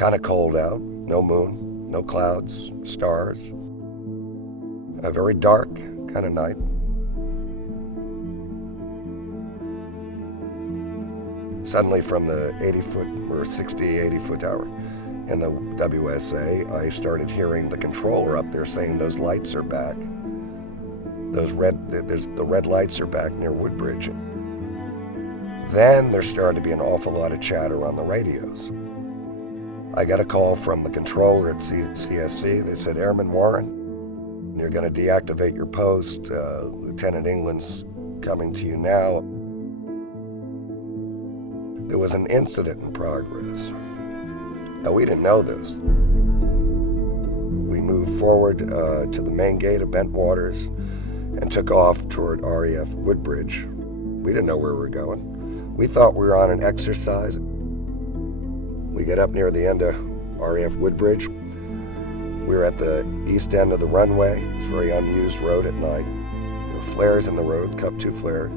Kind of cold out, no moon, no clouds, stars. A very dark kind of night. Suddenly from the 80-foot or 60, 80-foot tower in the WSA, I started hearing the controller up there saying those lights are back. The red lights are back near Woodbridge. Then there started to be an awful lot of chatter on the radios. I got a call from the controller at CSC. They said, Airman Warren, you're going to deactivate your post. Lieutenant England's coming to you now. There was an incident in progress. Now, we didn't know this. We moved forward to the main gate of Bentwaters and took off toward RAF Woodbridge. We didn't know where we were going. We thought we were on an exercise. We get up near the end of RAF Woodbridge. We were at the east end of the runway. It's a very unused road at night. There were flares in the road, Cup 2 flares.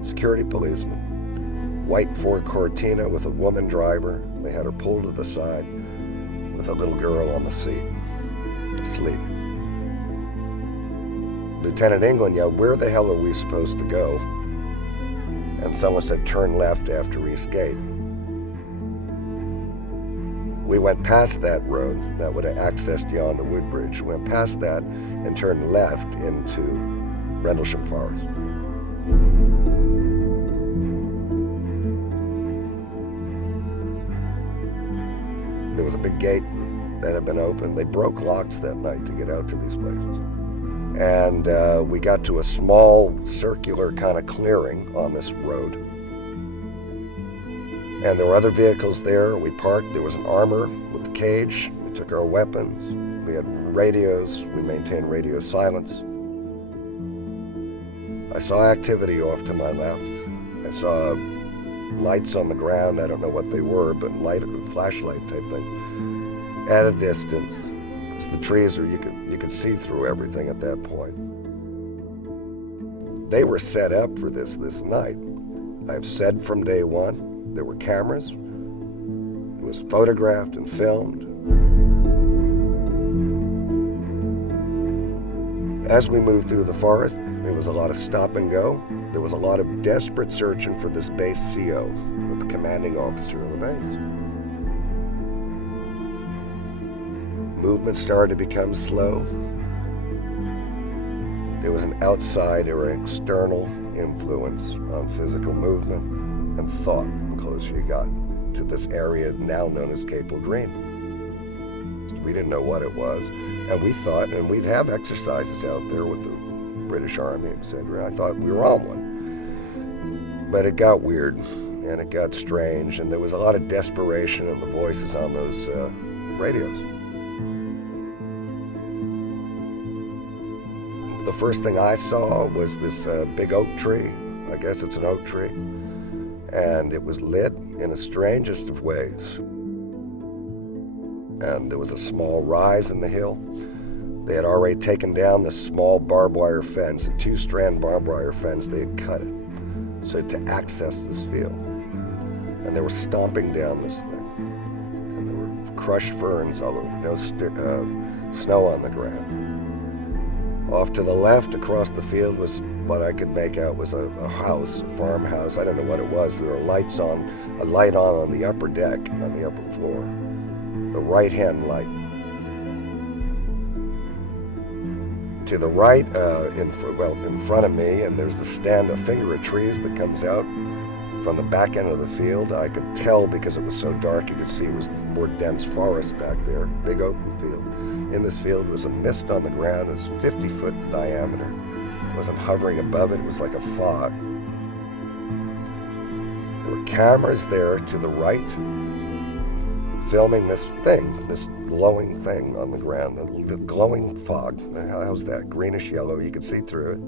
Security policemen. White Ford Cortina with a woman driver. They had her pulled to the side with a little girl on the seat, asleep. Lieutenant England yelled, where the hell are we supposed to go? And someone said, turn left after East Gate. We went past that road that would have accessed yonder Woodbridge. We went past that and turned left into Rendlesham Forest. There was a big gate that had been opened. They broke locks that night to get out to these places. And we got to a small circular kind of clearing on this road. And there were other vehicles there. We parked. There was an armor with the cage. They took our weapons. We had radios. We maintained radio silence. I saw activity off to my left. I saw lights on the ground. I don't know what they were, but flashlight type things. At a distance, because the trees you could see through everything at that point. They were set up for this night. I've said from day one, there were cameras. It was photographed and filmed. As we moved through the forest, there was a lot of stop and go. There was a lot of desperate searching for this base CO, the commanding officer of the base. Movement started to become slow. There was an outside or external influence on physical movement and thought the closer you got to this area now known as Capel Green. We didn't know what it was, and we thought, and we'd have exercises out there with the British Army, etc. I thought we were on one. But it got weird, and it got strange, and there was a lot of desperation in the voices on those radios. The first thing I saw was this big oak tree. I guess it's an oak tree. And it was lit in the strangest of ways. And there was a small rise in the hill. They had already taken down this small barbed wire fence, a 2-strand barbed wire fence. They had cut it so to access this field. And they were stomping down this thing. And there were crushed ferns all over, no snow on the ground. Off to the left, across the field, was what I could make out was a house, a farmhouse. I don't know what it was. There were lights on, a light on the upper deck, on the upper floor. The right-hand light. To the right, in front of me, and there's a stand, a finger of trees that comes out from the back end of the field. I could tell because it was so dark, you could see it was more dense forest back there, big open field. In this field was a mist on the ground. It was 50-foot diameter. It wasn't hovering above it. It was like a fog. There were cameras there to the right, filming this thing, this glowing thing on the ground, the glowing fog. How's that? Greenish yellow. You could see through it.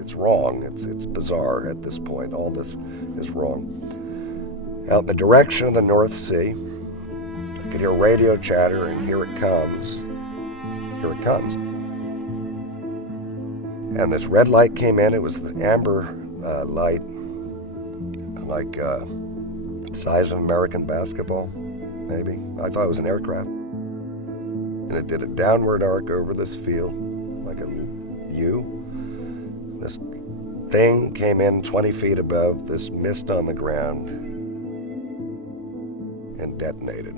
It's wrong. It's bizarre at this point. All this is wrong. Out in the direction of the North Sea, I could hear radio chatter, and here it comes. Here it comes. And this red light came in. It was the amber light, like Size of American basketball, maybe. I thought it was an aircraft. And it did a downward arc over this field, like a U. This thing came in 20 feet above this mist on the ground and detonated.